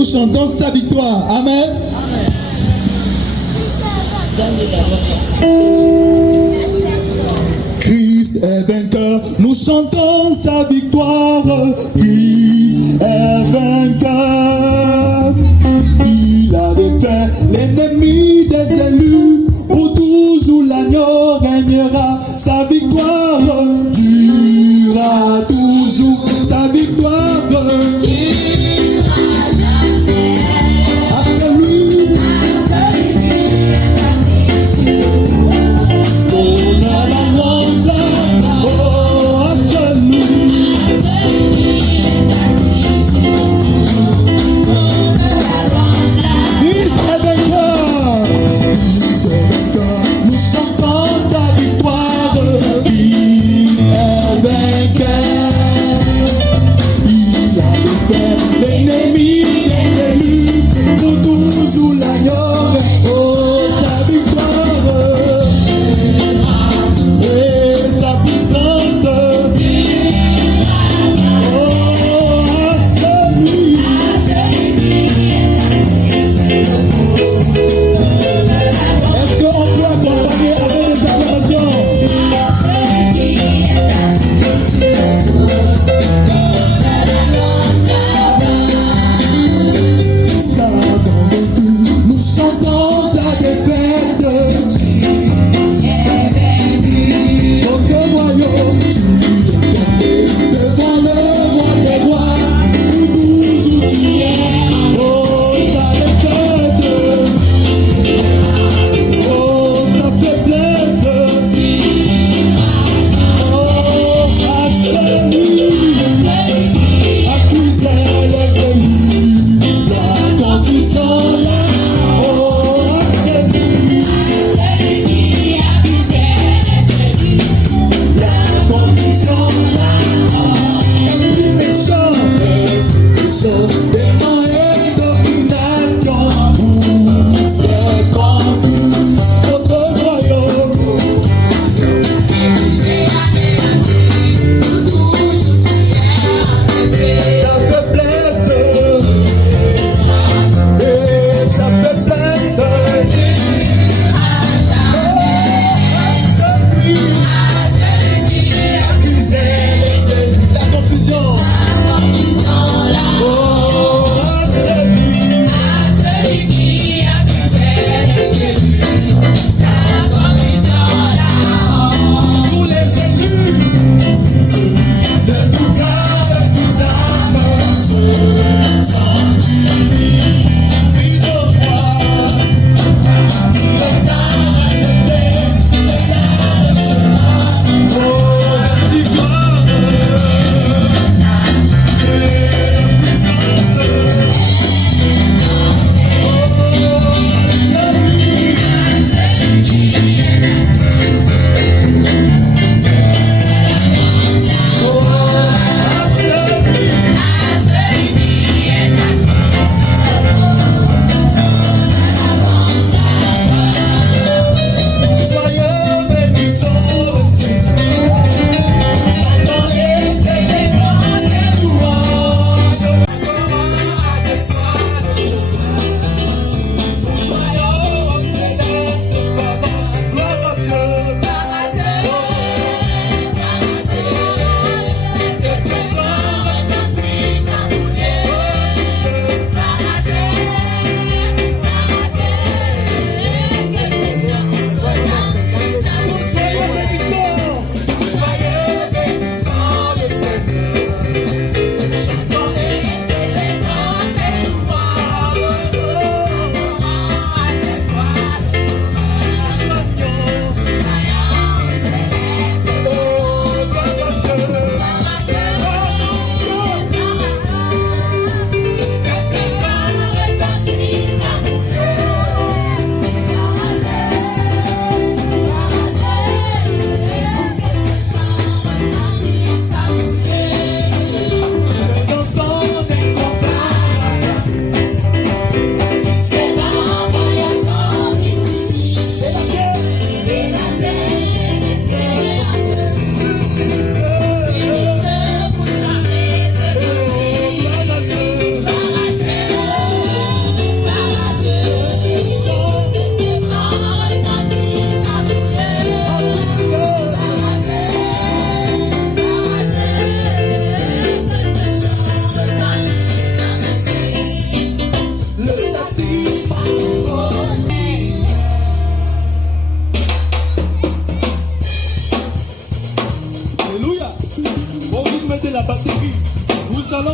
nous chantons sa victoire. Amen. Christ est vainqueur, nous chantons sa victoire. Christ est vainqueur. Il a défait l'ennemi des élus. Pour toujours l'agneau régnera. Sa victoire durera toujours. Sa victoire durera jamais. À celui on a la ronde là. Oh, à celui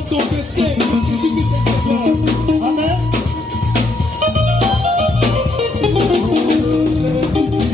confesser que Jésus-Christ est Seigneur. Amen. Au nom de Jésus-Christ, je Jésus.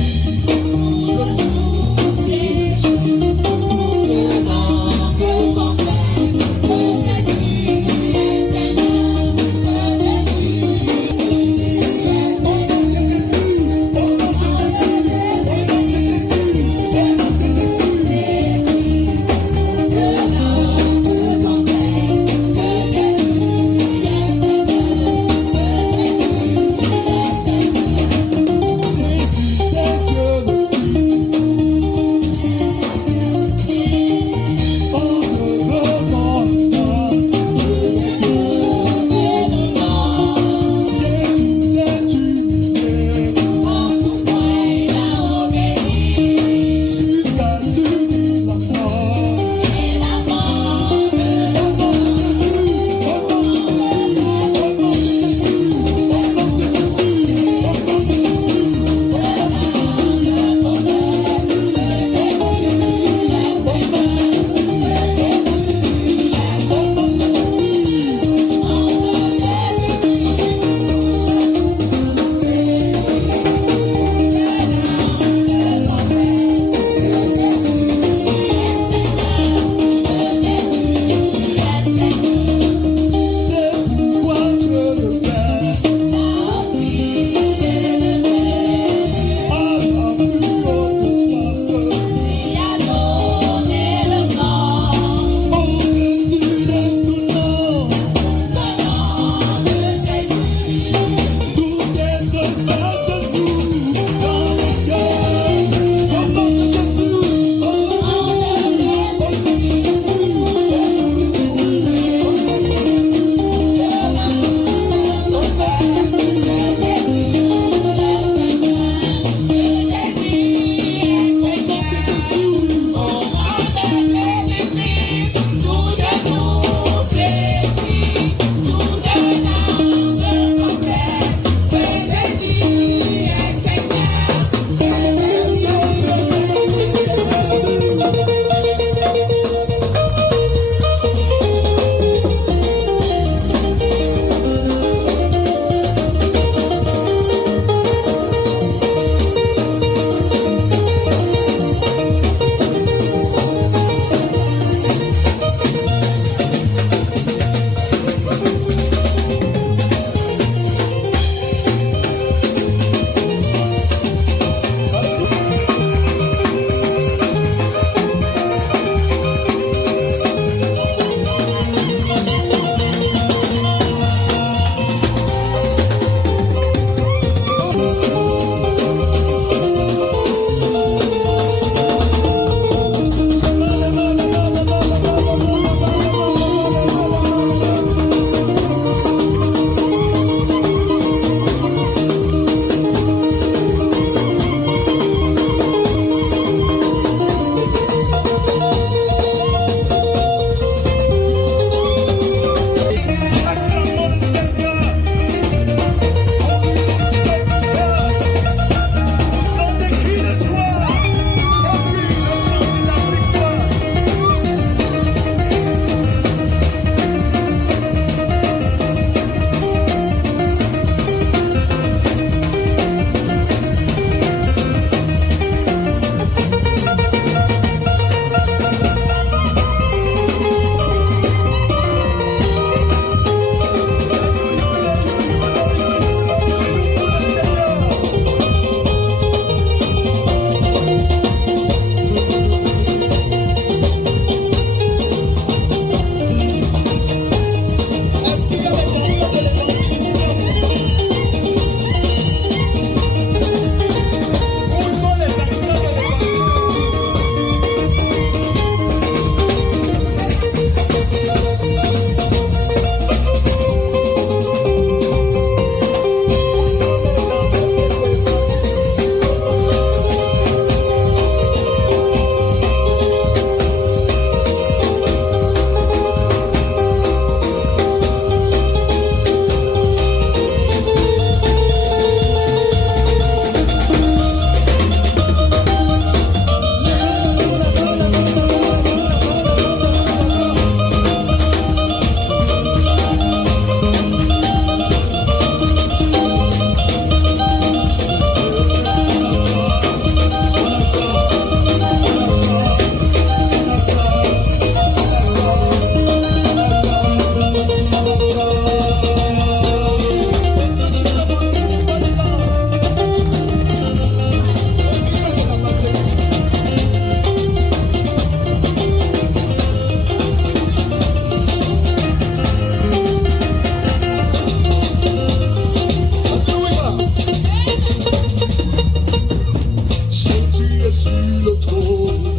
sur le trône,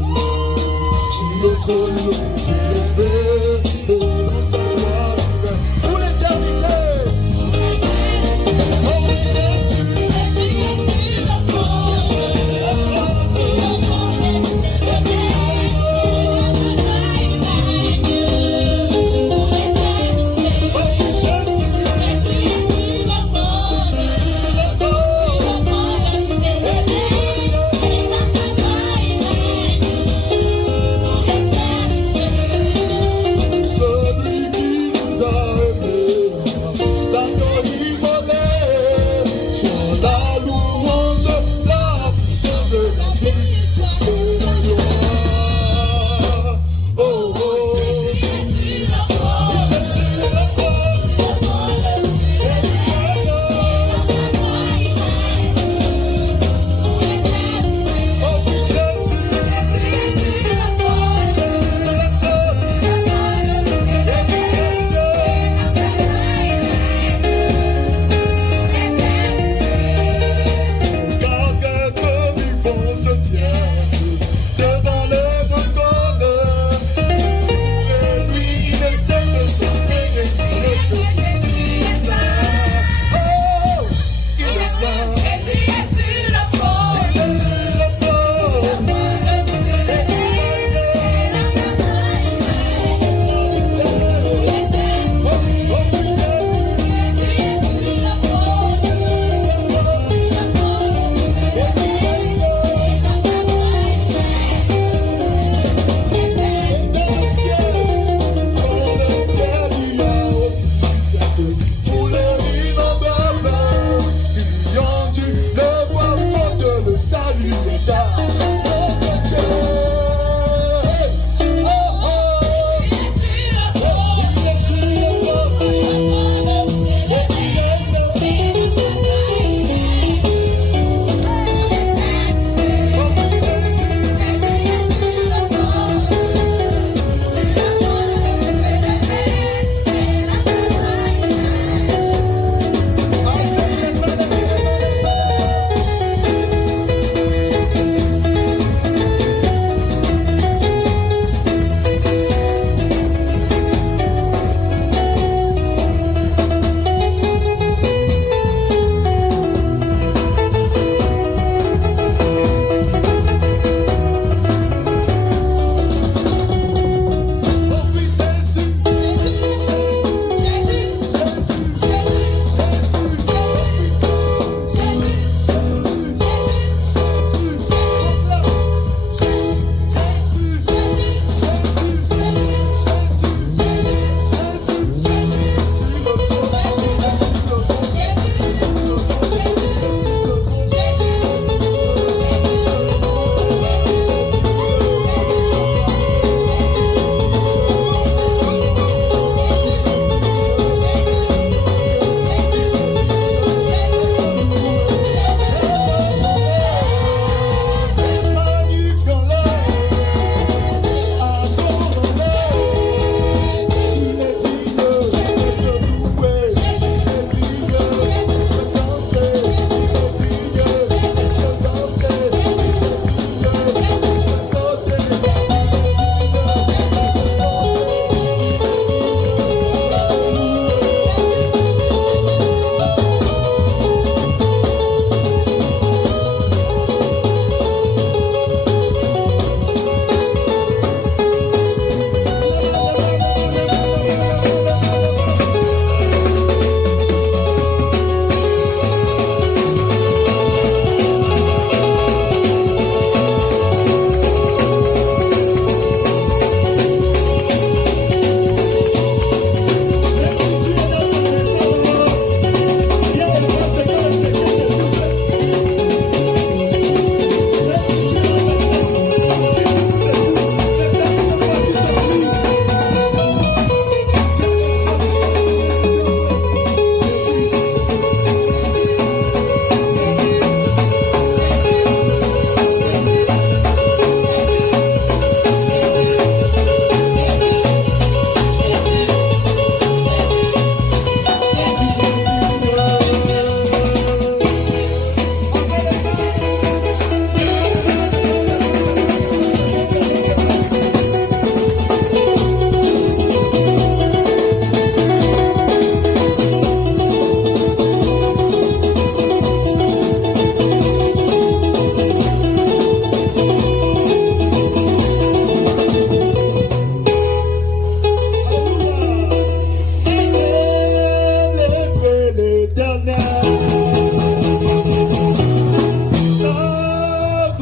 le plus élevé, et dans sa gloire divine, pour l'éternité. Oh oui, Jésus, Jésus est sur le trône, sur le trône,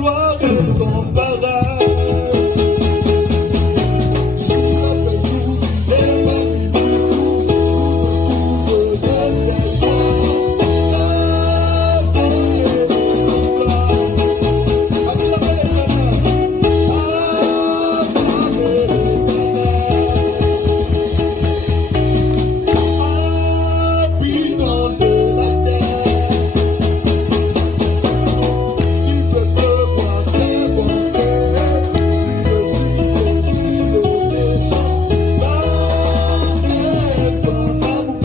gloire et son pareil. Jour après jour, il est parmi nous, nous entoure de ses joies. Sa bonté et son gloire. Acclamez l'Éternel. Acclamez l'Éternel. Habitant de la terre, il peut pleuvoir ses bontés sur le juste et sur le méchant. Par son amour,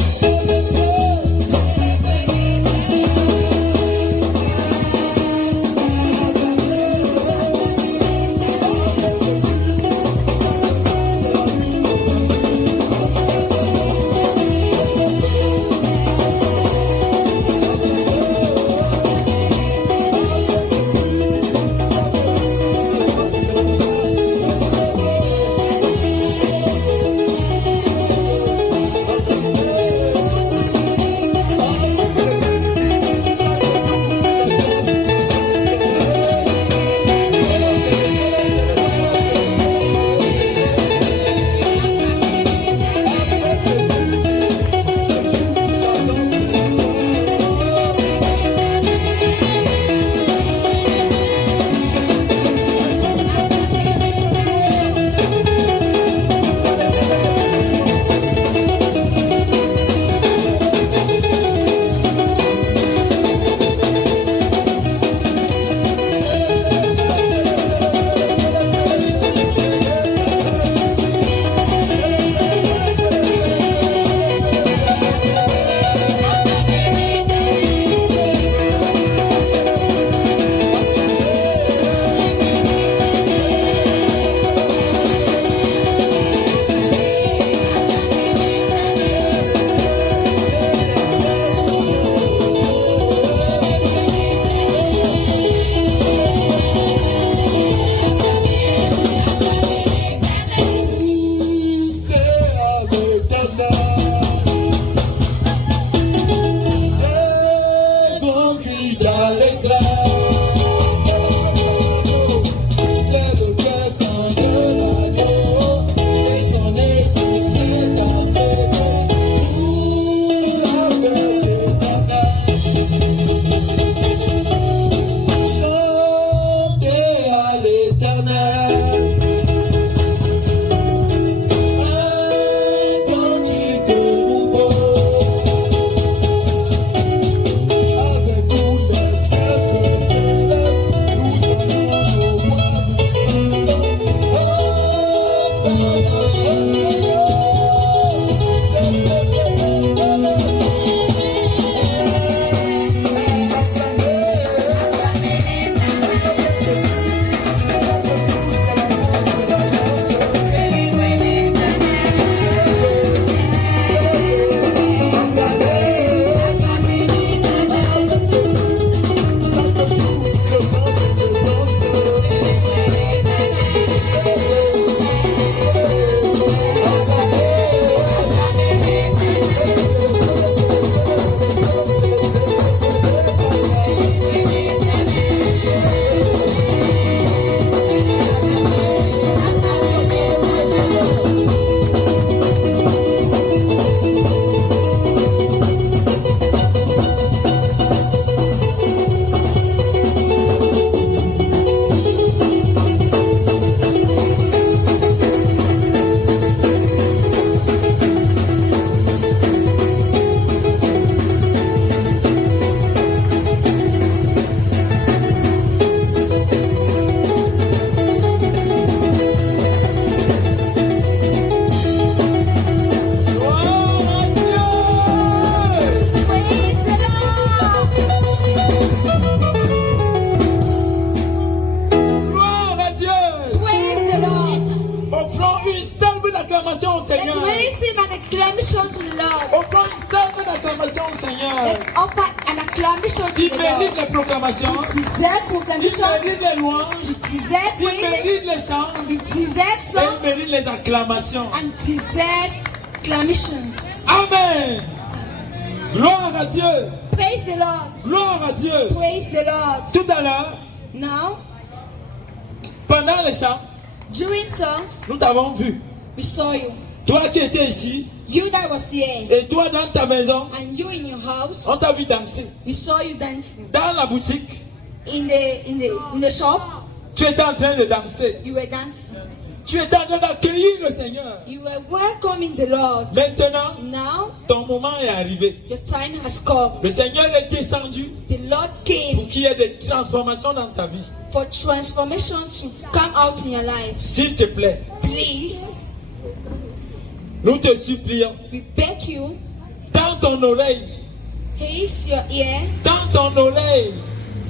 Il mérite les proclamations. Il mérite les louanges. Il mérite les chants. Et il mérite les acclamations. Amen. Gloire à Dieu. Praise the Lord. Gloire à Dieu. Praise the Lord. Tout à l'heure, Now, les chants, During songs, nous t'avons vu. we saw you. Toi qui étais ici, You that was here, et toi dans ta maison, and you in your house, on t'a vu danser. we saw you dancing. Dans la boutique, In the shop, tu étais en train de danser. you were dancing. Tu étais en train d'accueillir le Seigneur. You were welcoming the Lord. Maintenant, Now, ton moment est arrivé. your time has come. Le Seigneur est descendu The Lord pour came qu'il y ait des transformations dans ta vie. for transformation to come out in your life. S'il te plaît, Please, nous te supplions, we beg you, dans ton oreille, raise your ear, dans ton oreille,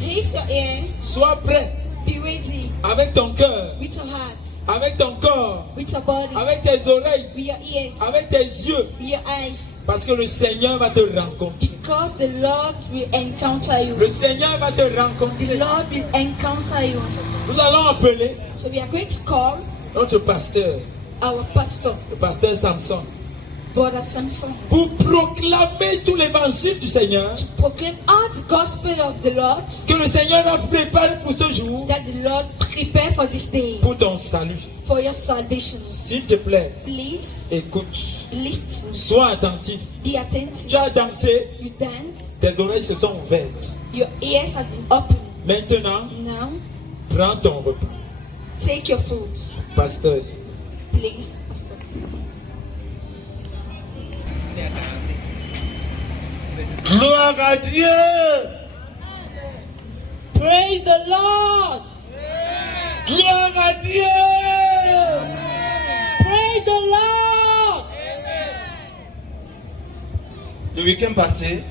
raise your ear, sois prêt be ready avec ton cœur, with your heart, avec ton corps, with your body, avec tes oreilles, with your ears, avec tes yeux, with your eyes, parce que le Seigneur va te rencontrer. because the Lord will encounter you. Le Seigneur va te The rencontrer. Lord will encounter you. Nous allons appeler So we are going to call notre pasteur, our pastor, le pasteur Samson, Brother Samson, pour proclamer tout l'évangile du Seigneur to proclaim all the gospel of the Lord que le Seigneur a préparé pour ce jour, that the Lord prepare for this day, pour ton salut. for your salvation. S'il te plaît, Please écoute, listen, sois attentif. be attentive. Tu as dansé, You dance, tes oreilles se sont ouvertes. your ears have been opened. Maintenant, Now, prends ton repas. take your food, Pasteur, please. Pastor. Gloire à Dieu. Praise the Lord. Gloire à Dieu. Praise the Lord. Le week-end passé,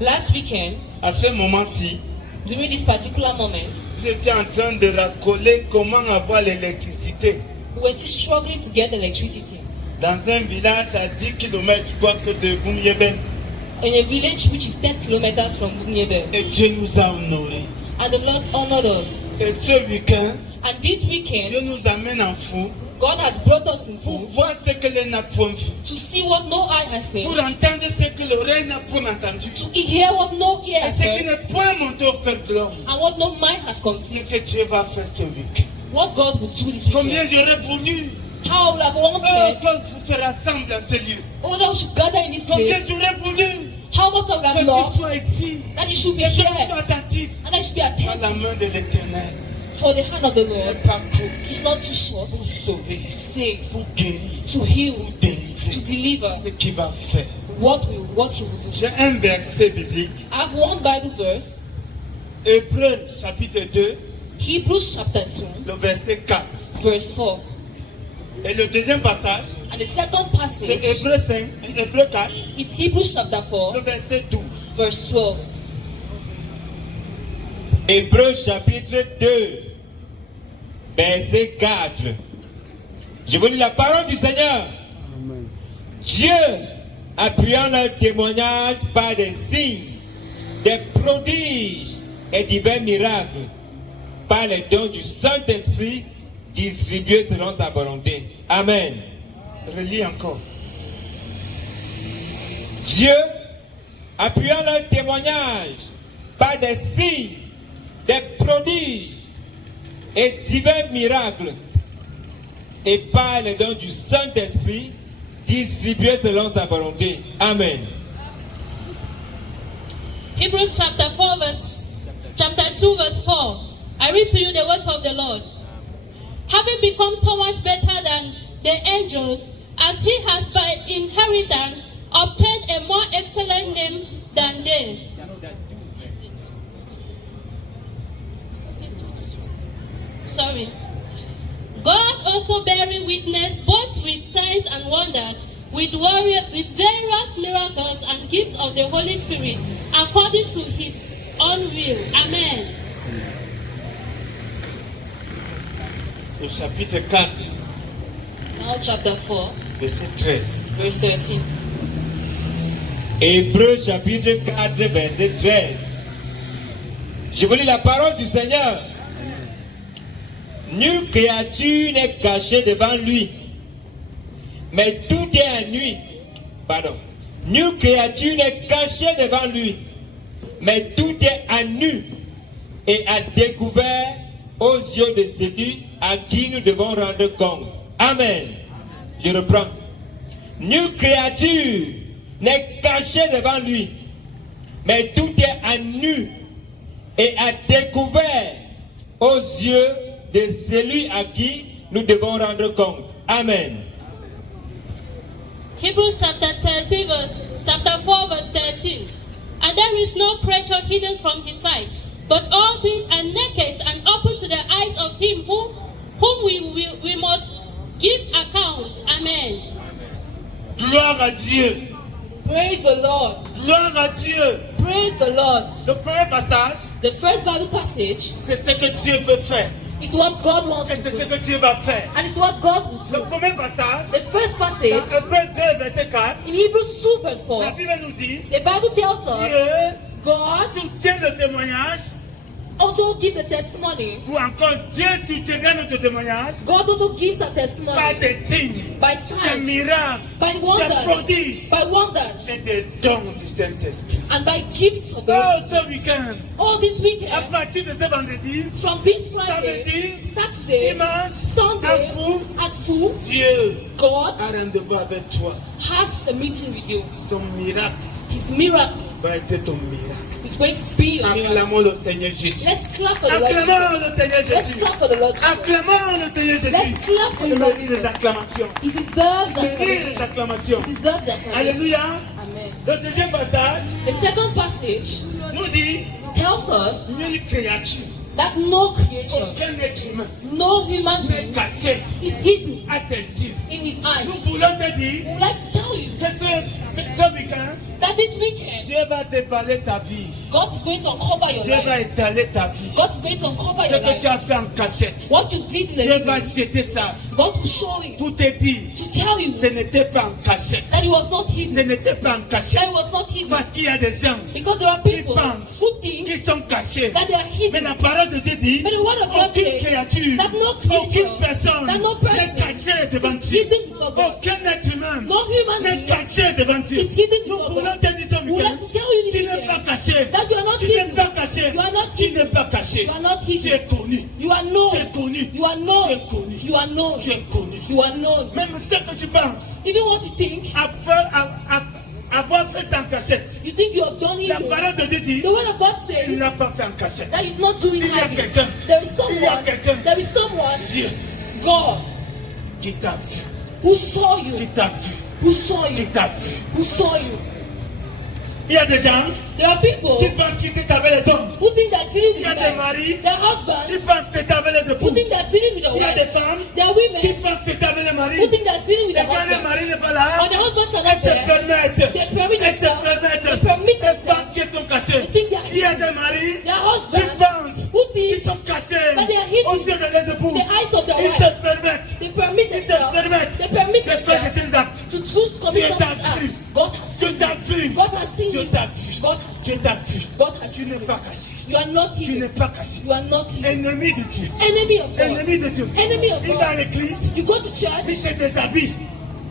Last weekend, à ce moment-ci, during this particular moment, j'étais en train de racoler comment avoir l'électricité. we were still struggling to get electricity Dans un village à 10 km de Boumyébé. in a village which is 10 kilometers from Bugnyebe. Et Dieu nous a honorés. And the Lord honored us. Et ce week-end, And this weekend, Dieu nous amène en fou God has brought us in pour full voir ce que les n'a point vu. to see what no eye has seen, Pour entendre ce que l'oreille n'a point entendu. to hear what no ear Et has ce qui heard, n'est point monté au cœur de l'homme. and what no mind has Ce conceived. que Dieu va faire ce week-end. What God will do this Combien weekend. j'aurais voulu How I would have wanted, qu'on se rassemble dans ce lieu. oh, that we should gather in this Combien place. j'aurais voulu How much I would have que tu loved sois ici. that you should be Et que tu here, sois attentif and I should be à la attentive main de l'Éternel. for the hand of the n'est Lord. pas court It's not too short pour sauver, to save, pour guérir, to heal, pour to délivrer. deliver. Ce qu'il va faire. What he will do. J'ai un verset biblique. I have one Bible verse, Hébreux chapitre 2, Hebrews chapter 2, le verset 4. verse 4. Et le deuxième passage, And the second c'est passage Hébreux 5, Hébreux 4, is Hebrews chapter le 4, verset 12. verse 12. Hébreux chapitre 2, verset 4. Je vous lis la parole du Seigneur. Dieu, appuyant leur témoignage par des signes, des prodiges et divers miracles, par les dons du Saint-Esprit distribués selon sa volonté. Amen. Relis encore. Dieu, appuyant leur témoignage par des signes, des prodiges et divers miracles, et par les dons du Saint-Esprit distribués selon sa volonté. Amen. Hebrews chapter 2 verse 4. I read to you the words of the Lord. Having become so much better than the angels, as he has by inheritance obtained a more excellent name than they. Sorry. God also bearing witness both with signs and wonders, with various miracles and gifts of the Holy Spirit, according to his own will. Amen. Au chapitre 4, Now chapter 4, verset 13. verse 13. Hébreux chapitre 4, verset 13. Je vous lis la parole du Seigneur. Nulle créature n'est cachée devant lui, mais tout est à nu. Pardon. Nulle créature n'est cachée devant lui, mais tout est à nu et à découvert aux yeux de celui à qui nous devons rendre compte. Amen. Je reprends. Nulle créature n'est cachée devant lui, mais tout est à nu et à découvert aux yeux de celui à qui nous devons rendre compte. Amen. Hebrews chapter 4 verse 13. And there is no creature hidden from his sight, but all things are naked and open to the eyes of him whom we must give accounts. Amen. Gloire à Dieu. Praise the Lord. Gloire à Dieu. Praise the Lord. Le premier passage, The first Bible passage c'est ce que Dieu veut faire. is what God wants C'est to ce do. que Dieu va faire. And it's what God will Le do. premier passage, The first dans passage Hébreux 2, verset 4, in Hebrews 2 verse 4, la Bible nous dit, the Bible tells us Dieu God soutient le témoignage, also gives a testimony. ou encore Dieu soutiendra notre témoignage God also gives a par testimony des signes, by des signs, miracles, by des wonders, prodiges by wonders, et des dons du Saint-Esprit. and by gifts of the Oh, Lord. ce week-end, All this à weekend, partir de ce vendredi, from this Friday, samedi, Saturday, dimanche, Sunday, à Fou, at Full, Dieu God a rendez-vous avec toi. has a meeting with you. Son miracle His miracle va être ton miracle. is going to be your miracle. Acclamons le Seigneur Jésus. Let's clap for the Lord Jesus. Acclamons le Seigneur Let's Jésus. clap for the Lord Jesus. Acclamons le Seigneur Jésus. Let's clap for Il the Lord mérite des Jesus. acclamations. He deserves Il mérite des acclamation. acclamations. He deserves acclamation. Alléluia. Amen. Le deuxième passage The second passage nous dit tells us nulle créature, that no creature, aucun être humain no human n'est being caché is hidden à tes yeux. in his eyes. Nous voulons te dire We would like to tell you que ce week-end, that this weekend, Dieu va déballer ta vie. God is going to uncover your Dieu va life. étaler ta vie. God is going to uncover Ce your que tu life. as fait en cachette, What you did in the Dieu va hidden, jeter ça God will show you pour te dire, to tell you ce n'était pas en cachette. that it was not Ce hidden. n'était pas en That cachette. it was not hidden. Parce qu'il y a des gens Because there are qui people pensent who think qui sont cachés. that they are Mais hidden. la parole de Dieu dit, But the word of God aucune says créature, that no creature, aucune personne that no n'est person cachée devant is Dieu. hidden before God. Aucun être humain No human n'est being caché devant Dieu. is hidden Nous before voulons God. te dire ce We would like to week-end, tell you tu this n'es pas weekend caché. that you are not Tu n'es hidden. pas caché. You are not Tu hidden. n'es pas caché. You are not Tu hidden. es connu. You are Tu es known. connu. You are Tu es known. connu. You are known. Tu es connu. You are known. Même ce que tu penses, Even what you think, avoir fait en cachette. you think you have done La hidden. parole de Dieu dit, The word of God il ne l'a says pas fait en cachette. that he's not doing Il y a hiding. quelqu'un. There is Il y a someone. quelqu'un. There is someone. Dieu God qui t'a vu. who saw Qui you. t'a vu. Who saw Qui you. t'a vu. Who saw you. Il y a des gens There are people qui pensent qu'ils étaient avec les hommes. who think they're dealing Il y with a des men. maris Their qui husbands pensent que tu avec les who épouses. think they're dealing with their Il y a des wives. femmes There are qui women pensent que tu avec les maris. who think they're dealing with Et their quand le husbands. mari n'est pas là, When the husbands are elles not se there, permettent. they permit Elles se themselves. They permettent. permit Elles pensent themselves. qu'ils sont cachés. They think they are Il y a hidden. des maris Their qui husbands pensent who qu'ils think sont cachés that they are hidden. aux yeux de les épouses. the eyes of their Ils wives. se permettent. They permit Ils se themselves. permettent They permit de faire de themselves tels actes. to choose to commit Dieu some t'a vu. acts. God has Dieu seen t'a you. vu. God has seen Dieu you. t'a vu. God has Dieu seen t'a you. vu. God has Tu seen n'es you. pas caché. You are not Tu n'es hidden. pas caché. You are not hidden. Ennemi de Dieu. Enemy of God. Ennemi de Dieu. Enemy of Il va à God. l'église. You go to Il church, se déshabille.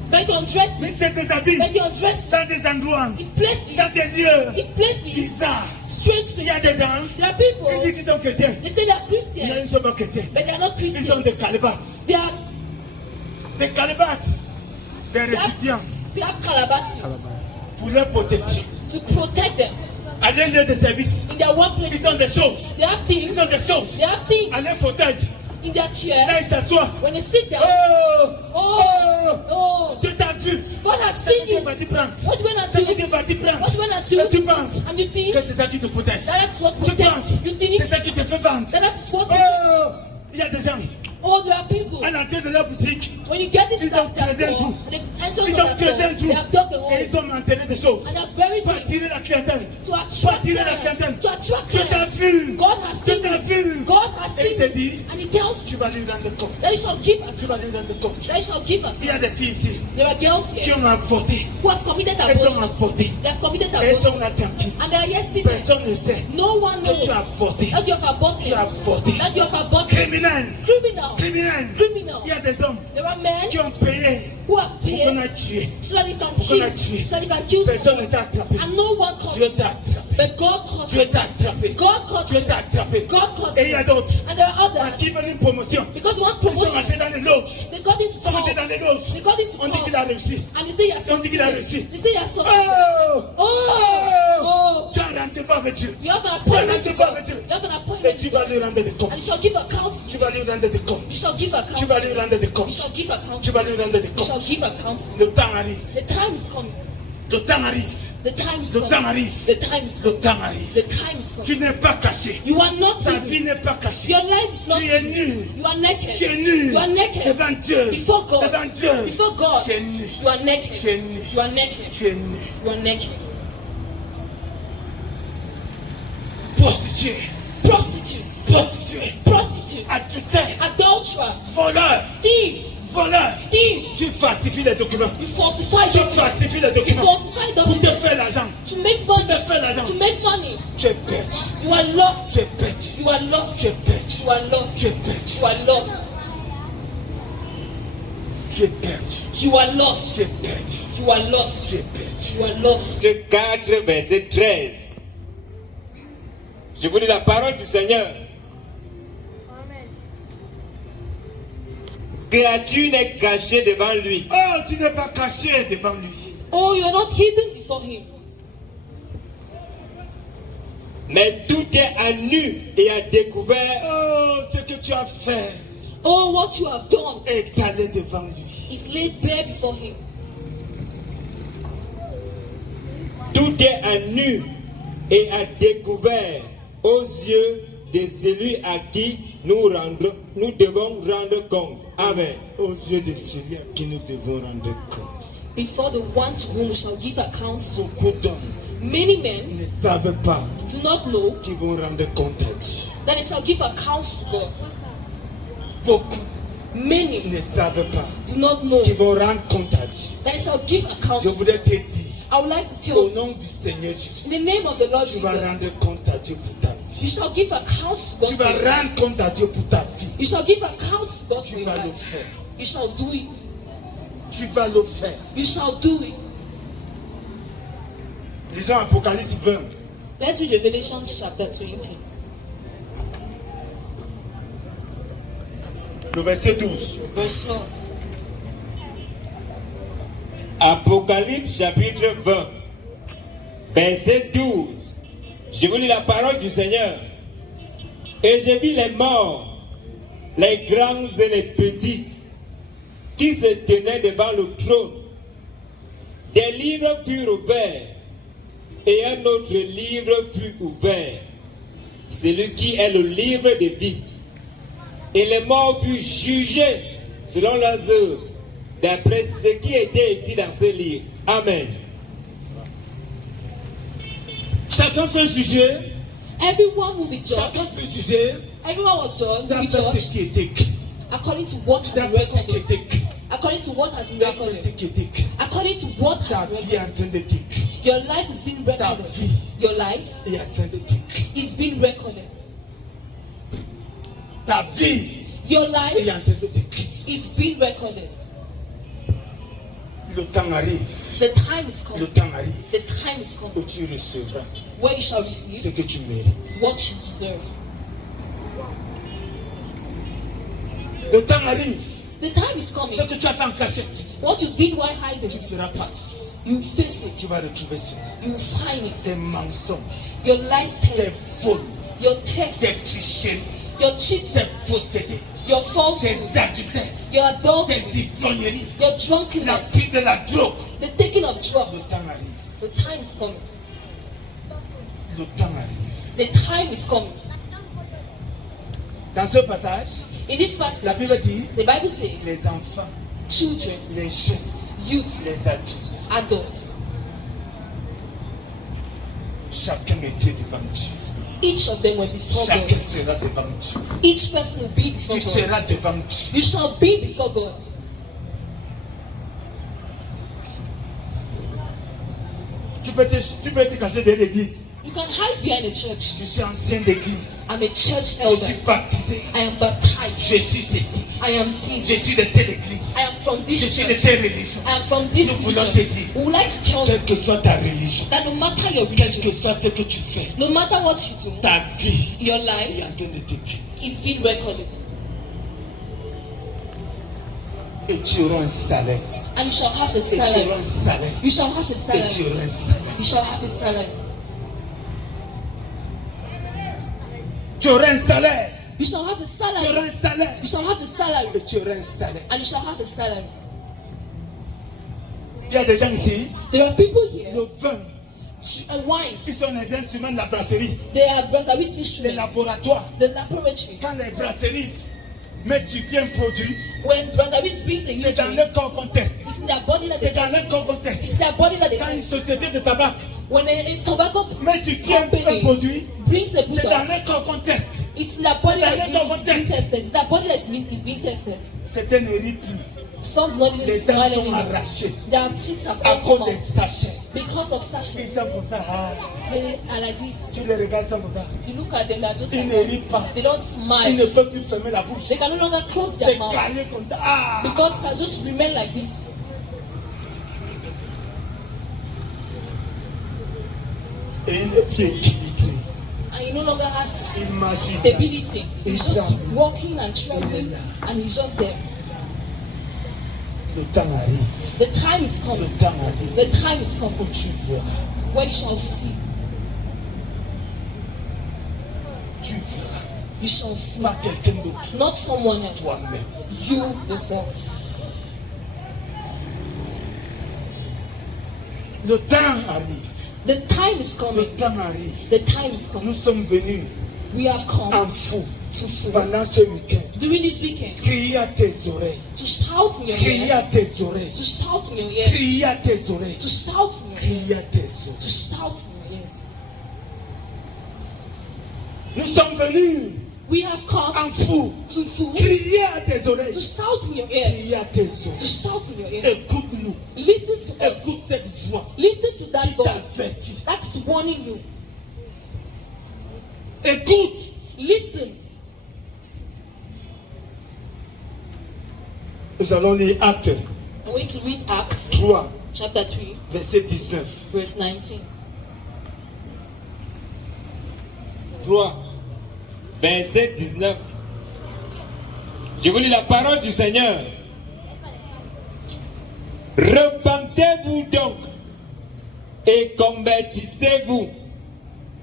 but you undress Il it. se déshabille But you undress dans it des endroits, in places, dans des lieux in places, bizarres. strange Il y a places. des gens There are qui people, disent qu'ils sont chrétiens. they say they are Mais ils Christians, ne sont pas chrétiens. but they are not Ils sont Christians. des calibats. They are, Des calibats. Des récipients they have calabashes pour leur protection. to protect them À leur lieu de service, in their workplace. ils ont des choses. They have Ils things, ont des choses. they have things À leur fauteuil. in their Là, ils chairs. s'assoient. When they sit down, Oh! oh, Oh! oh, Dieu t'a vu. God has C'est ce seen que Dieu you. va te prendre. What you wanna C'est ce que do? Dieu va te prendre. What you wanna Et tu do? penses And you think que c'est ça qui te protège. that's what Tu protects. penses You c'est think ça qui te fait vendre. that's what. Oh! Il y a des gens, Oh, there are people. à l'entrée de leur boutique, When you get into Ils ont that creusé un store, trou. the entrance ils of ont that creusé un store, trou. they have dug a Et hole ils ont enterré des choses. and have buried Pour it attirer la clientèle. to Pour attract attirer la clientèle. them. To attract Dieu t'a them. vu. God has Dieu seen t'a you. vu. God has Et il seen te you. dit, And He tells tu you vas lui rendre compte. that He shall give a Tu vas lui rendre compte. that He shall give a. Il y a des filles ici There are girls qui here ont avorté. who have committed Elles ont abortion. avorté. They have committed Elles abortion. sont là tranquilles. And they are yet sitting. Personne ne sait No one que knows tu as avorté. that you have aborted. Tu as avorté. That you have aborted. Criminel. Criminal. Criminel. Criminal. Il y a des hommes There are men qui ont payé who have pour qu'on paid a tué. so that he can Pour qu'on a kill, tué. so that he can kill Personne someone. ne t'a attrapé. And no one caught Dieu him. t'a attrapé. But God caught Dieu him. t'a attrapé. God caught Dieu him. t'a attrapé. God caught Et il y a him. d'autres And there are à qui others, veulent une promotion. because they want Ils sont promotion, rentrés dans les loges. they got into Ils sont rentrés dans les cults. loges. They got into On dit qu'il a cults. réussi. And they say he has On dit qu'il a succeeded. réussi. They say he has succeeded. Oh! Oh! Tu as un rendez-vous avec Dieu. You have an Tu as un appointment with rendez-vous avec God. Dieu. You have an Et appointment tu with vas God. lui rendre des comptes. And you shall give account. Tu vas lui rendre des comptes. You shall give account. Tu vas lui rendre des You comptes. shall give account. Tu vas lui rendre des You comptes. shall give account. Le temps arrive. The time is coming. Le temps arrive. The time is Le temps coming. arrive. The time is Le coming. temps arrive. The time is Tu coming. n'es pas caché. You are not Ta hidden. vie n'est pas cachée. Your life is not Tu es hidden. nu. You are naked. Tu es nu. You are naked. Devant Dieu. Before God. Devant Dieu. Before God. Tu es nu. You are naked. Tu es nu. You are naked. Tu es nu. You are naked. Prostituée. Prostitute. Prostituée. Prostitute. Adultère. Adulterer. Voleur. Thief. Voleur. Thief. Tu falsifies les documents. You falsify Tu documents. falsifies les You documents. falsify Pour te documents faire l'argent. to make money. Pour te faire l'argent. To make money. Tu es bête. You are lost. Tu es bête. You are lost. Tu es bête. You are lost. Tu es bête. You are lost. Tu es bête. You are lost. Tu es bête. You are lost. Tu es bête. You are lost. Acte 4, verset 13. Je vous lis la parole du Seigneur. Créature n'est cachée devant lui. Oh, tu n'es pas caché devant lui. Oh, you are not hidden before him. Mais tout est à nu et à découvert. Oh, ce que tu as fait Oh, what you have done est allé devant lui. is laid bare before him. Tout est à nu et à découvert aux yeux de celui à qui nous devons rendre compte. Amen. Aux yeux de celui à qui nous devons rendre compte. Before the one to whom we shall give accounts to. Beaucoup d'hommes Many men ne savent pas do not know qu'ils vont rendre compte à Dieu. that they shall give accounts to God. Beaucoup Many ne savent pas do not know qu'ils vont rendre compte à Dieu. that they shall give accounts Je to God. voudrais te dire, I would like to tell au you, nom du Seigneur Jésus, in the name of the Lord tu vas Jesus, rendre compte à Dieu pour ta vie. you shall give accounts to Tu God. vas for your life. rendre compte à Dieu pour ta vie. You shall give accounts to God for Tu your vas le life. faire. You shall do it. Tu vas le faire. You shall do it. Lisons Apocalypse 20. Let's read Revelation chapter 20. Le verset 12. Verse 12. Apocalypse chapitre 20, verset 12. Je vous lis la parole du Seigneur. Et j'ai vu les morts, les grands et les petits, qui se tenaient devant le trône. Des livres furent ouverts, et un autre livre fut ouvert, celui qui est le livre de vie. Et les morts furent jugés selon leurs œuvres, d'après ce qui était écrit dans ces livres. Amen. Chacun fait juger. Everyone will be Chacun judged. fait juger. Everyone was judged, will be D'après ce judged qui est écrit. according to what has been D'après ce qui recorded. est écrit. According to what has been D'après ce recorded. qui est écrit. According to what Ta has been vie est recorded. en train d'être écrite. Your life is being Ta recorded. vie Your life est en train d'être écrite. is being recorded. Ta vie Your est life en train d'être écrite. is being recorded. Le temps arrive. The time is Le coming. temps arrive The time is où coming tu recevras where you shall ce receive que tu mérites. what you deserve. Le temps arrive. The time is coming. Ce que tu as fait en cachette, What you did while hiding, tu feras face. you face it. Tu vas retrouver cela. You find it. Tes mensonges, Your lies tes tell, vols, your tes theft, tricheries, your cheats, tes faussetés, your tes falsehood, adultères, your tes adultery, ivrogneries, your la drunkenness, prise de la drogue. the taking of Le drugs. temps arrive. The time is coming. Le temps arrive. The time is coming. Dans ce passage, In this passage, la Bible dit the Bible says, les enfants, children, les jeunes, youths, les adultes, adults, chacun était devant Dieu. each of them were before Chacun God. sera devant Dieu. Each person will be before Tu God. seras devant Dieu. You shall be before God. Tu peux te cacher derrière l'église. You can hide behind a church. Je suis ancien d'église. I'm a church Je suis elder. baptisé. I am baptized. Je suis ceci. I am Je this. suis de telle église. I am from Je this suis de church. telle religion. I am from this Nous voulons te religion. dire, We would like to tell quelle you que soit ta religion, that no matter your quel religion, que soit ce que tu fais, no matter what you do, ta vie your est life en train de te tuer. is being recorded. Et tu auras un salaire. And you shall have a Et tu auras salary. un salaire. You shall have a Et tu salary. auras un salaire. You shall have a salary. Tu auras un salaire. You shall have a Tu auras salary. un salaire. You shall have a salary. Et tu auras un salaire. And you shall have a salary. Il y a des gens ici, There are people here, le vin, a wine, ils sont les instruments de la brasserie, they are brasserie les instruments, laboratoires. the laboratory. Quand les brasseries mettent du bien produit, When brasserie brings a c'est huge dans drink, leur corps qu'on teste. it's in their body that they C'est dans test. leur corps qu'on teste. It's their body that they Quand une test. société de tabac When a tobacco met du bien un company produit, brings a c'est dans product, leur corps qu'on teste. it's in their body that C'est is dans leur being tested. It's their body that is being tested. Certains ne rient plus. Some do not even Les dents smile sont anymore. arrachées Their teeth have à all cause come des out sachets. because of Ils sachets. sont comme ça. Ah. They are like this. Tu les regardes, ils sont comme ça. You look at them, they are just Ils like ne that. rient pas. They don't Ils smile. ne peuvent plus fermer la bouche. They can no longer close C'est their mouth calé comme ça. Ah. because they just remain like this. Et il n'est plus équilibré. And he no longer has Imagine. stability. He's It's just done. walking and traveling and he's just there. Le temps arrive. The time is Le coming. temps arrive. The time is coming Où tu verras. where you shall see. Tu verras. You shall see. Pas quelqu'un d'autre. Not someone else. Toi-même. You yourself. Le temps arrive. The time is Le coming. temps arrive. The time is coming. Nous sommes venus We have come en fou to full. pendant ce week-end. During this weekend Crier à tes oreilles. to shout in your Crier à ears. tes oreilles. To shout in your ears. Crier à tes oreilles. To shout in your Crier à ears. tes To oreilles. shout in your ears. Nous sommes venus We have come en fou. to full. Crier à tes oreilles. To shout in your ears. Crier à tes To oreilles. shout in your ears. Écoute-nous. Listen to us. Écoute cette voix Listen to that qui voice. t'avertit. That's warning you. Écoute. Listen. Nous allons lire Actes I'm going to read Acts 3, chapter 3, verset 19. verse 19. 3, verset 19. Je vous lis la parole du Seigneur. Repentez-vous donc et convertissez-vous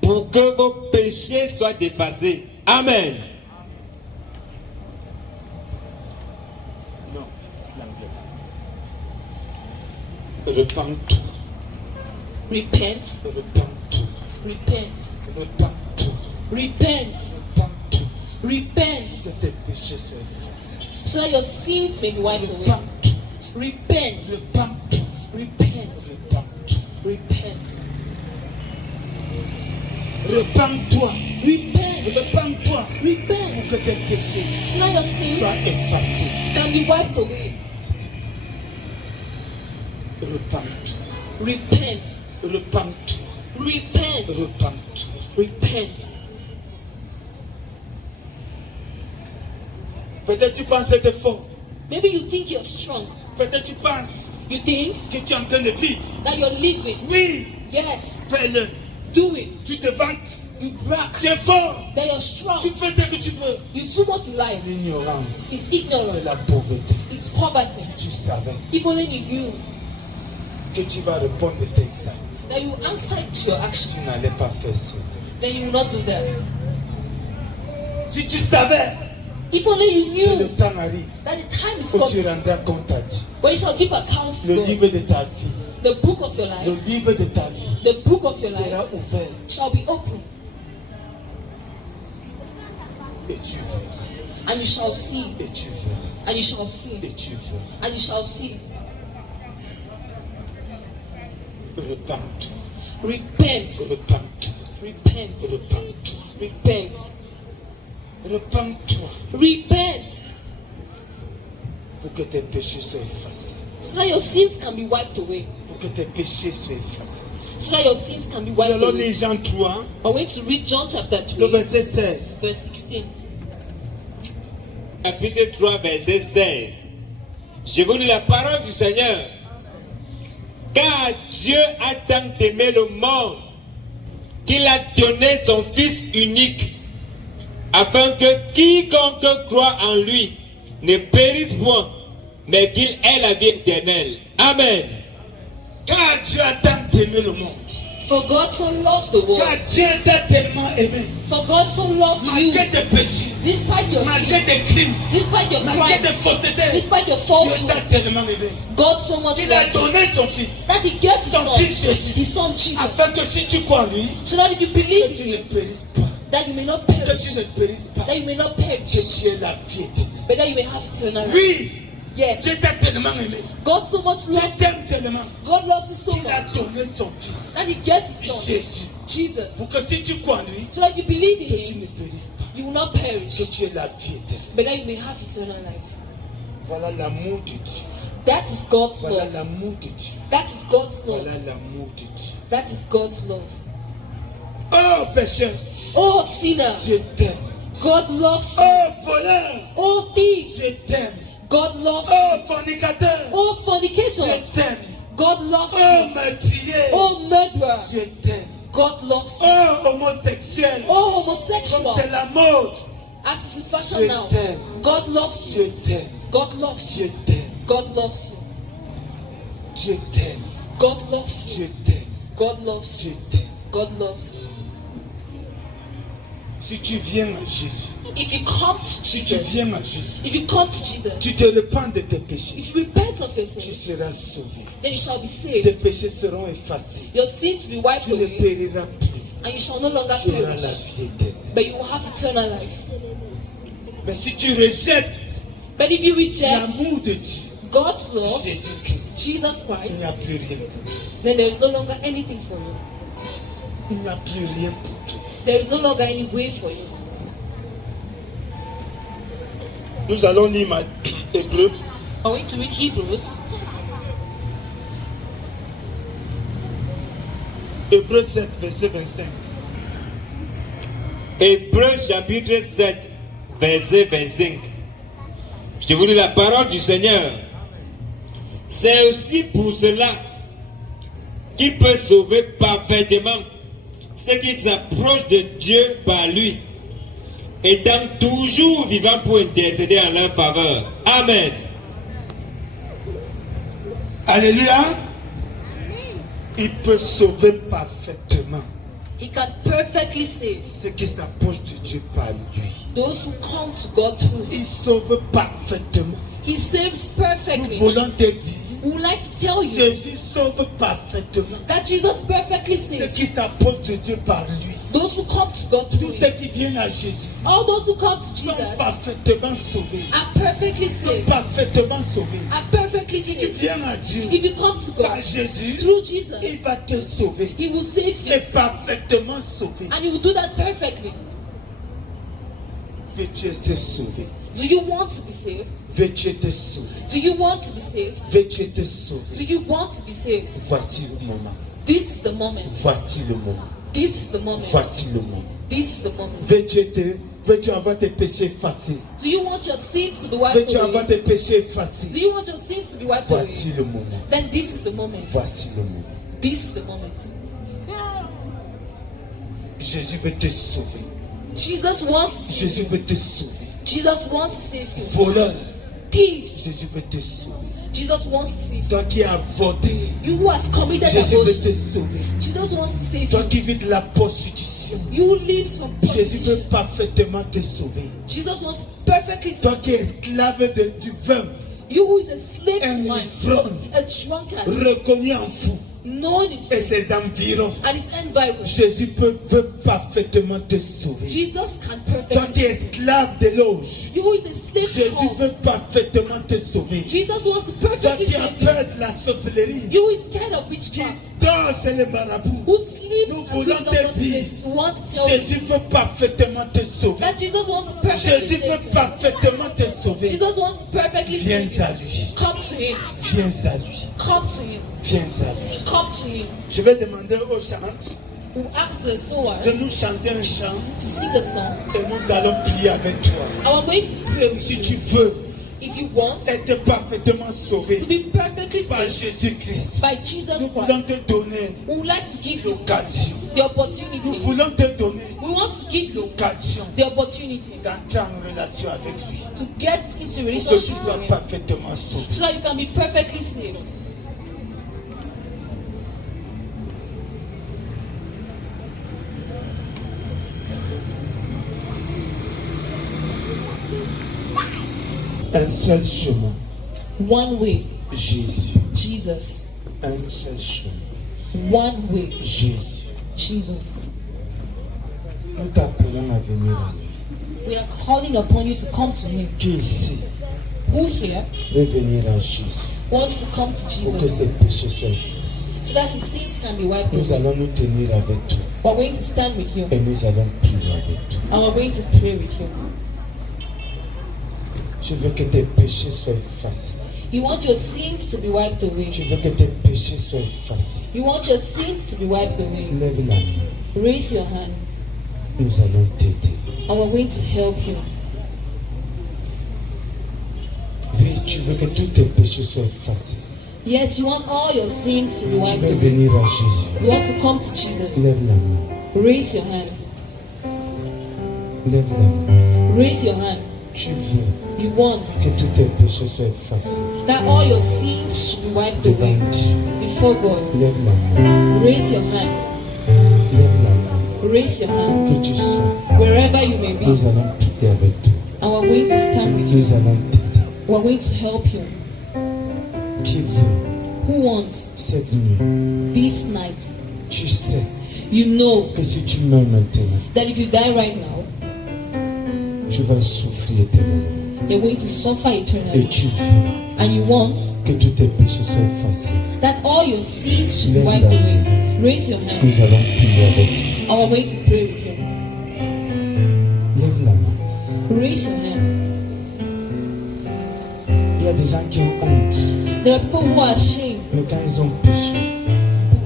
pour que vos péchés soient effacés. Amen. Non, c'est l'anglais. Repends-toi. Repent, Repends-toi. repent, Repends-toi. repent, Repends-toi. repent, Que tes péchés soient effacés. so that your sins may be wiped away. Repends-toi. Repent, Repends-toi. repent, Repends-toi. repent, Repends-toi. repent, Repends-toi. Pour repent, que tes péchés so that your sins soient effacés. can be wiped away. Repends-toi. Repent, Repends-toi. repent, Repends-toi. repent. Peut-être tu penses être fort. Maybe you think you're strong. Peut-être tu penses You think que tu es en train de vivre. that you're living. Oui, Yes, fais-le. do it. Tu te vantes. You brag Tu es fort. that you're strong. Tu fais ce que tu veux. You do what you like. L'ignorance, It's c'est ignorance. la pauvreté. It's poverty. Tu savais If only you knew que tu vas répondre de tes actes. that you answer to your Tu actions, n'allais pas faire ça. then you will not do that. Si tu savais If only you que le knew temps arrive that the time is où tu coming rendras compte à Dieu. when you shall give account to Le God. livre de ta vie, The book of your le life, livre de ta vie the book of your sera life ouvert shall be open, et tu verras. and you shall see, Et tu verras. and you shall see, Et tu verras. and you shall see. Repends-toi. Repent, Repends-toi. repent, Repends-toi. repent, Repends-toi repent, pour que tes péchés soient effacés. so that your sins can be wiped away. Pour que tes péchés soient effacés. So that your sins can be Nous wiped allons away. lire Jean 3, I'm going to read John chapter le 3, verset 16. verse 16. Chapitre 3, verset 16. Je vous lis la parole du Seigneur. Car Dieu a tant aimé le monde qu'il a donné son Fils unique, afin que quiconque croit en lui ne périsse point, mais qu'il ait la vie éternelle. Amen. Car Dieu a tant aimé le monde. For God so loved the Car world. Dieu t'a tellement aimé. For God so loved you. Malgré tes péchés, Despite your malgré sins. tes crimes, Despite your malgré tes crimes. faussetés, Despite your Dieu falsehood. t'a tellement aimé. God so much Il a loved you. donné son Fils, That he gave his son son. Fils Jésus, His son Jesus. afin que si tu crois en lui, So that if you que believe tu in ne him, périsses pas. that you may not Que tu perish. ne périsses pas. That you may not Que perish. tu aies la vie éternelle. But that you may have eternal life. Oui, Dieu Yes. t'a tellement aimé. God so much Dieu loved you. t'aime tellement God loves you so qu'il a much. donné son Fils, That he gave his son. Jésus, Jesus. pour que si tu crois en lui, So that you believe que in tu him, ne périsses pas. you will not Que perish. tu aies la vie éternelle. But that you may have eternal life. Voilà l'amour de Dieu. That is God's Voilà love. l'amour de Dieu. That is God's love. Voilà l'amour de Dieu. That is God's love. Oh pécheur, Oh sinner, je t'aime. God loves you. Oh voleur, Oh thief, je t'aime. God loves Oh you. fornicateur, Oh je fornicator, t'aime. God loves Oh you. meurtrier, Oh murderer, je t'aime. God loves you. Oh homosexuel, Oh comme homosexual, c'est la mode, as is in fashion je now, t'aime. God loves Je you. t'aime. God loves Je you. t'aime. God loves you. Je t'aime. God loves Je you. t'aime. God loves Je you. t'aime. God loves you. Si tu viens à Jésus, If you come to si tu Jesus, viens à Jésus, if you come to Jesus, tu te repens de tes péchés, if you repent of your tu sins, seras sauvé. then you shall be Tes saved. péchés seront effacés. Your sins will be wiped Tu ne away, périras plus. and you shall no longer Tu auras la perish, vie éternelle. but you will have eternal life. Mais si tu rejettes But if you reject l'amour de Dieu, God's love, Jésus-Christ, Jesus il Christ, n'y a plus rien pour toi. then there is no longer anything for you. Il n'y a plus rien pour toi. There is no longer any way for you. Nous allons lire Hébreux, I'm going to read Hebrews, Hébreux 7, verset 25. Hébreux chapitre 7, verset 25. Je vous lis la parole du Seigneur. C'est aussi pour cela qu'il peut sauver parfaitement ceux qui s'approchent de Dieu par lui, étant toujours vivants pour intercéder en leur faveur. Amen. Alléluia. Il peut sauver parfaitement He can perfectly save ceux qui s'approchent de Dieu par lui. those who come to God through him. Il sauve parfaitement. He saves Nous perfectly. voulons te dire, We would like to tell you Jésus sauve parfaitement that Jesus perfectly ceux qui saves s'approchent de Dieu par lui. those who come to God through Tous him. ceux qui viennent à Jésus All those who come to sont Jesus parfaitement sauvés. are perfectly Sont saved. parfaitement sauvés. Are perfectly Si tu saved. viens à Dieu If you come to par God Jésus, through il Jesus, va te sauver. He will save Il you, est parfaitement sauvé. and He will do that perfectly. Veux-tu être sauvé? Do you want to be saved? Veux-tu être sauvé? Do you want to be saved? Veux-tu être sauvé? Do you want to be saved? Voici le moment. This is the moment. Voici le moment. This is the moment. Voici le moment. This is the moment. Veux-tu avoir tes péchés effacés? Do you want your sins to be wiped Veux-tu avoir away? tes péchés effacés? Do you want your sins to be wiped away? Voici le moment. Then this is the moment. Voici le moment. This is the moment. Jésus veut te sauver. Jesus wants to Jésus save you. veut te sauver. Jesus wants to save you. Voleur, Thief. Jésus veut te sauver. Jesus wants to save you. Toi qui as voté, You who has committed Jésus veut te abortion. sauver. Jesus wants to save Toi you. qui vis de la prostitution, You who lives from Jésus veut prostitution. parfaitement te sauver. Jesus wants to perfectly Toi save qui es esclave du vin, you. who is a slave un to wine, ivrogne, a drunkard, reconnu en fou, known in et sin, ses environs, and its environs. Jésus veut parfaitement te sauver. Jesus can Toi perfectly qui es save esclave des loges, you. Who is a slave to Jésus veut cause. parfaitement te sauver. Jesus wants to Toi perfectly qui as save you. peur de la sorcellerie, You who is scared of qui witchcraft, dort chez les marabouts, who sleeps Nous and voulons wakes te up dire, this want to tell you Jésus veut parfaitement te sauver. that Jesus wants to perfectly Jésus save veut you. parfaitement te sauver. Jesus wants to perfectly Viens save you. à lui. Come to him. Viens à lui. Come to him. Viens à lui. Come to him. Je vais demander aux chants Who ask the de sowers nous chanter un chant to sing a song. et nous allons prier avec toi. And we're going to pray with Si you. tu veux, If you want être parfaitement sauvé to be perfectly par saved Jésus-Christ, by Jesus nous voulons Christ, te donner we would like to give you l'occasion. the Nous opportunity. voulons te donner We want to give you l'occasion the opportunity d'entrer en relation avec lui. to get into Que tu relationship sois with Him parfaitement sauvé. so that you can be perfectly saved. Un seul chemin, One way, Jésus. Jesus. Un seul chemin, One way, Jésus. Jesus. Nous t'appelons à venir à lui. We are calling upon you to come to Him. Qui ici Who here veut venir à Jésus wants to come to pour que Jesus ses péchés soient effacés? so that his sins can be wiped Nous away? allons nous tenir avec toi We're going to stand with you et nous allons prier avec toi. and we're going to pray with you. Je veux que tes péchés soient effacés. You want your sins to be wiped away. Je veux que tes péchés soient effacés. You want your sins to be wiped away. Lève la main. Raise your hand Nous allons t'aider. and we're going to help you. Oui, tu veux que tous tes péchés soient effacés. Yes, you want all your sins to be Tu wiped veux away. venir à Jésus. You want to come to Jesus. Lève la main. Raise your hand. Lève la main. Raise your hand. Tu veux You want que tous tes péchés soient effacés that all your sins should be wiped devant away Dieu. before God. Lève la main. Raise your hand. Lève la main. Raise your hand. Que tu sois. Wherever you may be. Nous allons prier avec toi. And we're going to stand with you. Nous allons t'aider. We're going to help you. Qui veut Who wants cette nuit? this night? Tu sais You know que si tu meurs maintenant, that if you die right now, tu vas souffrir éternellement. you're going to suffer Et eternally. tu veux And you want que tous tes péchés soient effacés. that all your sins should be wiped away. Raise your hand Nous allons prier avec toi. and we're going to pray with you. Lève la main. Raise your hand. Il y a des gens qui ont honte. There are people who are ashamed Mais quand ils ont péché,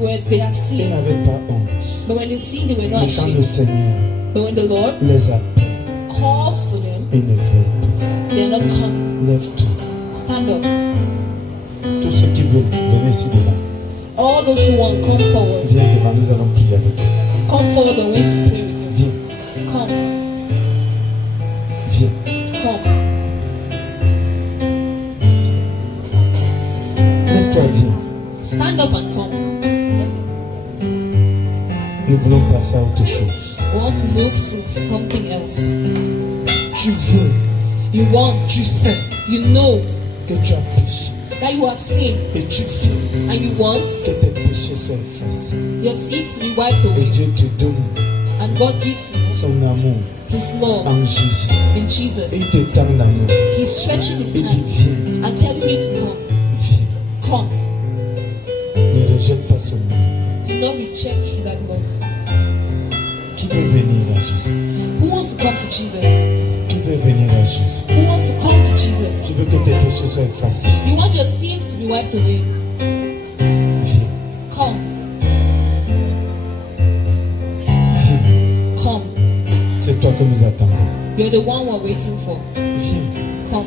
where they have ils sinned. n'avaient pas honte. But when they sin, they were not Mais quand le ashamed. Seigneur But when the Lord les appelle, calls for them, ils ne veulent they're not coming. pas. Lève-toi. Stand up. Tous ceux qui veulent, venez ici devant. All those who want, come forward. Viens devant, nous allons prier avec toi. Come forward and wait to pray with you. Viens, Come, viens. come. Lève-toi, viens. Stand up and come. Nous voulons passer à autre chose. We want to move to something else. Tu veux, You want, tu sais you know que tu as péché. that you have sinned, Et tu veux and you want que tes péchés soient effacés. your sins to be wiped Et away. Dieu te donne And God gives you son amour His love en Jésus. in Et Jesus. il te tend la main. He's stretching His Il dit hand viens, and telling you to come. viens. Come. Ne rejette pas son amour. Do not reject that love. Qui veut venir à Jésus? Who wants to come to Jesus? Qui veut venir à Jésus? Who wants to come to Jesus? Tu veux que tes péchés soient effacés? You want your sins to be wiped away. Viens, Come, viens. come. C'est toi que nous attendons. You're the one we're waiting for. Viens, Come.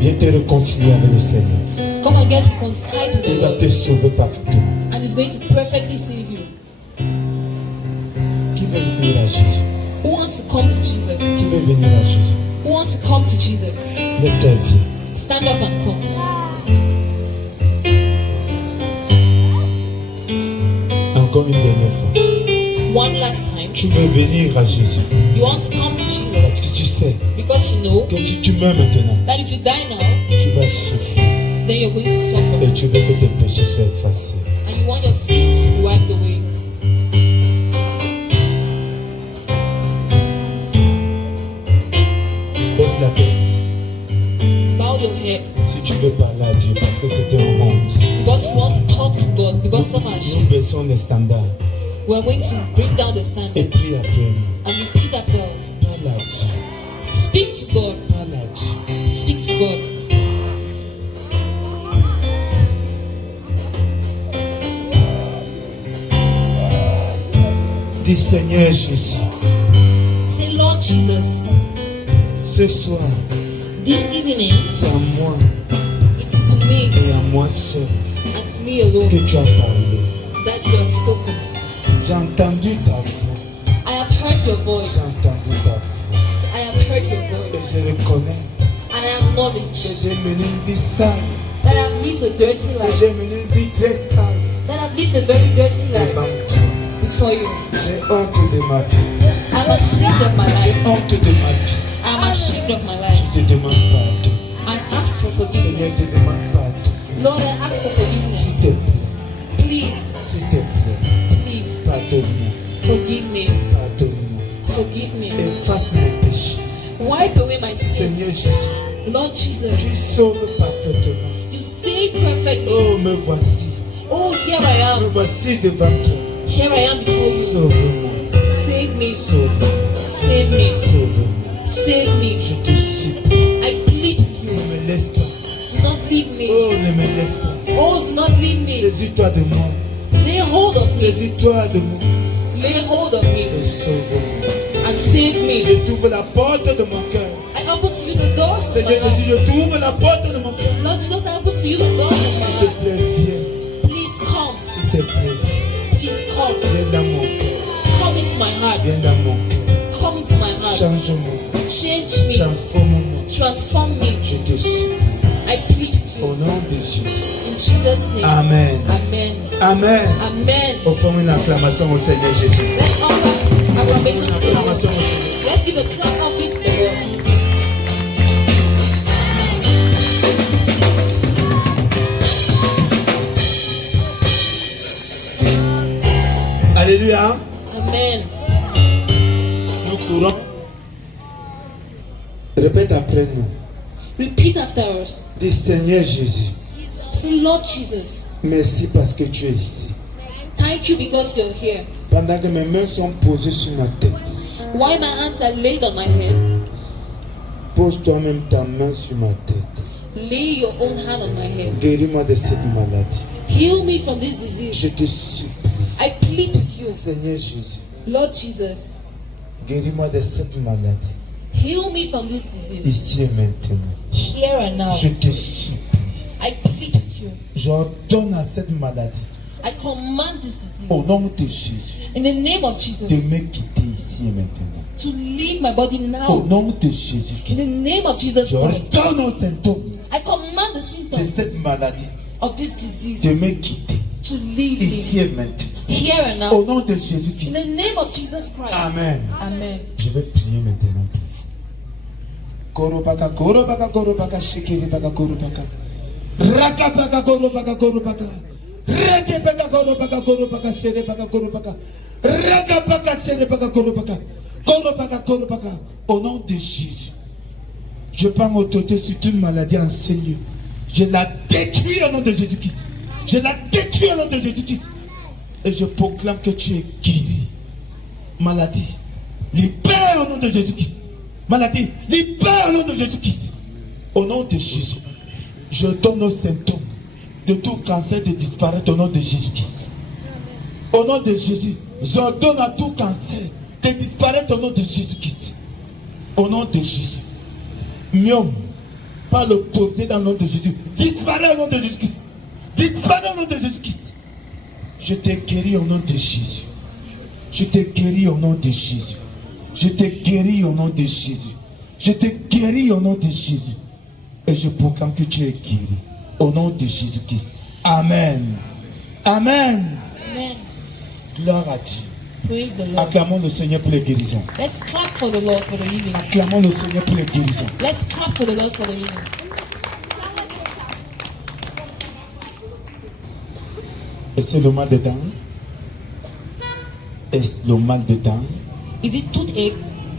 viens te réconcilier avec le Seigneur. Come and get reconciled with the Il va Lord. te sauver parfaitement. And He's going to perfectly save you. Qui veut venir à Jésus? Who wants to come to Jesus? Qui veut venir à Jésus? Who wants to come to Jesus? Lève-toi et viens. Stand up and come. Encore une dernière fois. One last time. Tu veux venir à Jésus You want to come to parce Jesus que tu sais because you know que si tu meurs maintenant, that if you die now, tu vas souffrir then you're going to suffer. et tu veux que tes péchés soient effacés. And you want your sins to be wiped away. Baisse la tête Bow your head si tu veux parler à Dieu parce que c'était une honte. because you want to talk to God because some are Nous ashamed. baissons les standards We are going to bring down the et standard prie après nous. and repeat after us. Parle à Dieu. Speak to God. Parle à Dieu. Speak to God. Dis Seigneur Jésus, Say, Lord Jesus, Ce soir, This evening, c'est à moi it is to me et à moi seul and to me alone que tu as parlé. that you have spoken. J'ai entendu ta voix. I have heard your J'ai voice. entendu ta voix. I have heard your Et voice. je reconnais And I acknowledge que j'ai mené une vie sale. that I've lived a dirty Que life. j'ai mené une vie très sale. That I've lived a very dirty life Devant toi. before you. J'ai honte de ma vie. I'm ashamed of my J'ai life. honte de ma vie. I'm ashamed of my life. Je te demande pardon. I ask for Seigneur, forgiveness. je te demande pardon. Lord, I ask for forgiveness. S'il te plaît. Please, S'il te plaît. please, Pardonne-moi. forgive me. Pardonne-moi. Forgive me. Efface mes péchés. Wipe away my Seigneur sins. Jésus, Lord tu Jesus, sauves parfaitement. you save perfectly. Oh, me voici. Oh, here I Me am. voici devant toi. Here I am before you. Sauve-moi. Save me. Sauve-moi. Save me. Sauve-moi. Save me. Je te supplie. I plead with Ne you. me laisse pas. Do not leave me. Oh, ne me laisse pas. Oh, do not leave me. Saisis-toi de moi. Lay hold of me. Saisis-toi de moi. Lay hold of me Et sauve-moi. and save me. Je t'ouvre la porte de mon cœur. I open to you the doors of my Seigneur Jésus, life. je t'ouvre la porte de mon cœur. Lord Jesus, I open to you the doors of S'il my te life. plaît, viens. Please come. S'il te plaît, Please come. viens dans mon cœur. Come into my heart. Viens dans mon cœur. Come into my heart. Change-moi. Change me. Transforme-moi. Transform me. Je te supplie. I plead with Au you. nom de Jésus. In Jesus' name. Amen. Amen. Amen. Amen. Offrons une acclamation au Seigneur Jésus. Let's offer acclamation Une to the Lord. acclamation au Seigneur. Let's give a clap offering to the Lord. Alléluia. Amen. Nous courons. Répète après nous. Repeat after us. Dis Seigneur Jésus, Say, Lord Jesus, merci parce que tu es ici. thank you because you're here. Pendant que mes mains sont posées sur ma tête, While my hands are laid on my head, pose toi-même ta main sur ma tête. lay your own hand on my head. Guéris-moi de cette maladie. Heal me from this Je disease. te supplie. I plead with you, Seigneur Jésus, Lord Jesus, guéris-moi de cette maladie. heal me from this disease. Ici et maintenant. Here and now. Je te supplie. I plead with you. J'ordonne à cette maladie, I command this au disease nom de Jésus, in the name of de Jesus me quitter ici et maintenant. to leave my body Au now. nom de In Jésus-Christ, the name of Jesus Christ, j'ordonne aux symptômes I command the de symptoms cette maladie of this de disease me quitter to leave ici me et maintenant. here and Au now. nom de In Jésus-Christ. the name of Jesus Christ. Amen. Amen. Je vais prier maintenant pour vous. Korobaka, korobaka, korobaka, shikiribaka, korobaka. Rakabaka, korobaka, korobaka. Rekebaka, korobaka, korobaka, sherebaka, korobaka. Rakabaka, sherebaka, korobaka. Korobaka, korobaka. Au nom de Jésus, je prends autorité sur toute maladie en ce lieu. Je la détruis au nom de Jésus-Christ. Je la détruis au nom de Jésus-Christ. Et je proclame que tu es guéri. Maladie, libère au nom de Jésus-Christ. Maladie, libère au nom de Jésus-Christ. Au nom de Jésus, je donne aux symptômes de tout cancer de disparaître au nom de Jésus-Christ. Au nom de Jésus, je donne à tout cancer de disparaître au nom de Jésus-Christ. Au nom de Jésus. Myome, par l'autorité dans le nom de Jésus, disparaît au nom de Jésus-Christ. Disparaît au nom de Jésus-Christ. Je te guéris au nom de Jésus. Je te guéris au nom de Jésus. Je te guéris au nom de Jésus. Je te guéris au nom de Jésus. Et je proclame que tu es guéri. Au nom de Jésus-Christ. Amen. Amen. Amen. Gloire à Dieu. Praise the Lord. Acclamons le Seigneur pour les guérisons. Let's clap for the Lord for the healings. Acclamons le Seigneur pour les guérisons. Let's clap for the Lord for the healings. Est-ce le mal de dents? Est-ce le mal de dents? Is it toothache?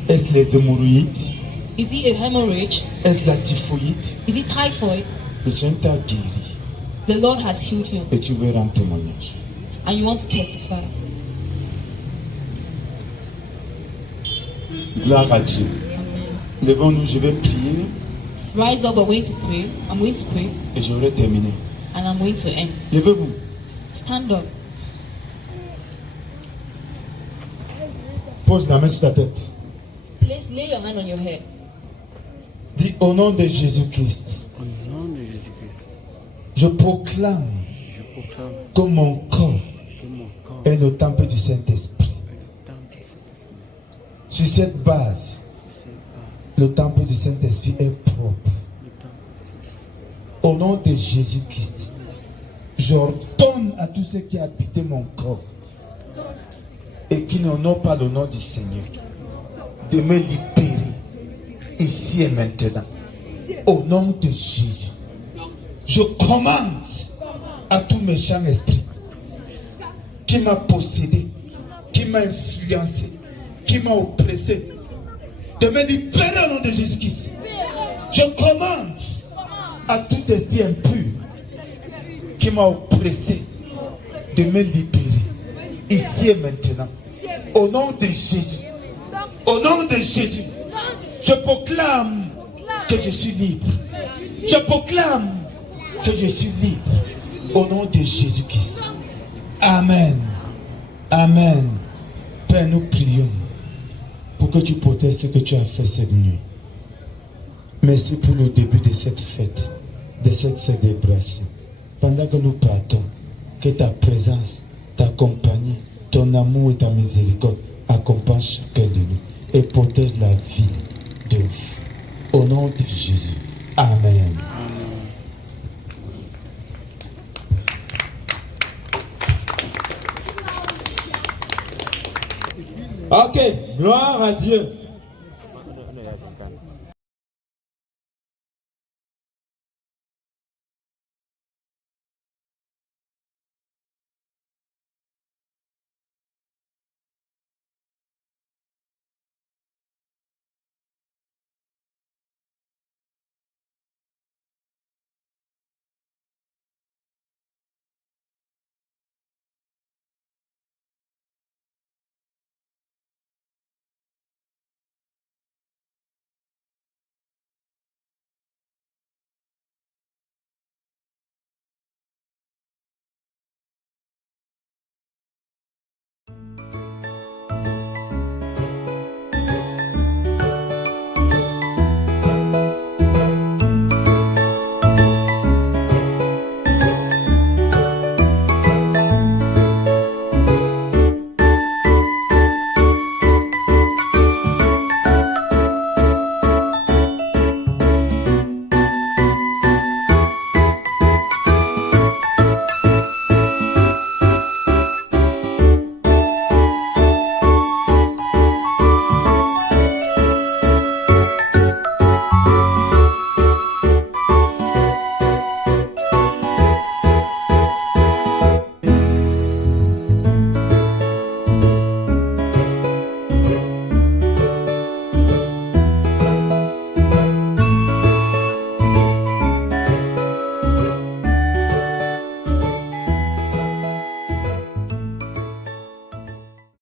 Est-ce les hémorroïdes? Is it a hemorrhage? Est-ce la typhoïde? Is it typhoid? Le Seigneur t'a guéri. The Lord has healed you Et tu veux rendre témoignage. and you want to testify. Gloire à Dieu. Levons-nous, je vais prier Rise up, we're going to pray. I'm going to pray et j'aurai terminé. and I'm going to end. Levez-vous. Stand up. Pose la main sur ta tête. Lay your hand on your head. au nom de Jésus-Christ, je proclame que mon corps est le temple du Saint-Esprit. Sur cette base, le temple du Saint-Esprit est propre. Au nom de Jésus-Christ, j'ordonne à tous ceux qui habitent mon corps et qui n'honorent pas le nom du Seigneur de me libérer ici et maintenant. Au nom de Jésus, je commande à tout méchant esprit qui m'a possédé, qui m'a influencé, qui m'a oppressé, de me libérer au nom de Jésus-Christ. Je commande à tout esprit impur qui m'a oppressé de me libérer ici et maintenant. Au nom de Jésus, au nom de Jésus, je proclame que je suis libre. Je proclame que je suis libre au nom de Jésus-Christ. Amen. Amen. Père, nous prions pour que tu protèges ce que tu as fait cette nuit. Merci pour le début de cette fête, de cette célébration. Pendant que nous partons, que ta présence t'accompagne, ton amour et ta miséricorde accompagnent chacun de nous et protège la vie de vous. Au nom de Jésus. Amen. Ok, gloire à Dieu.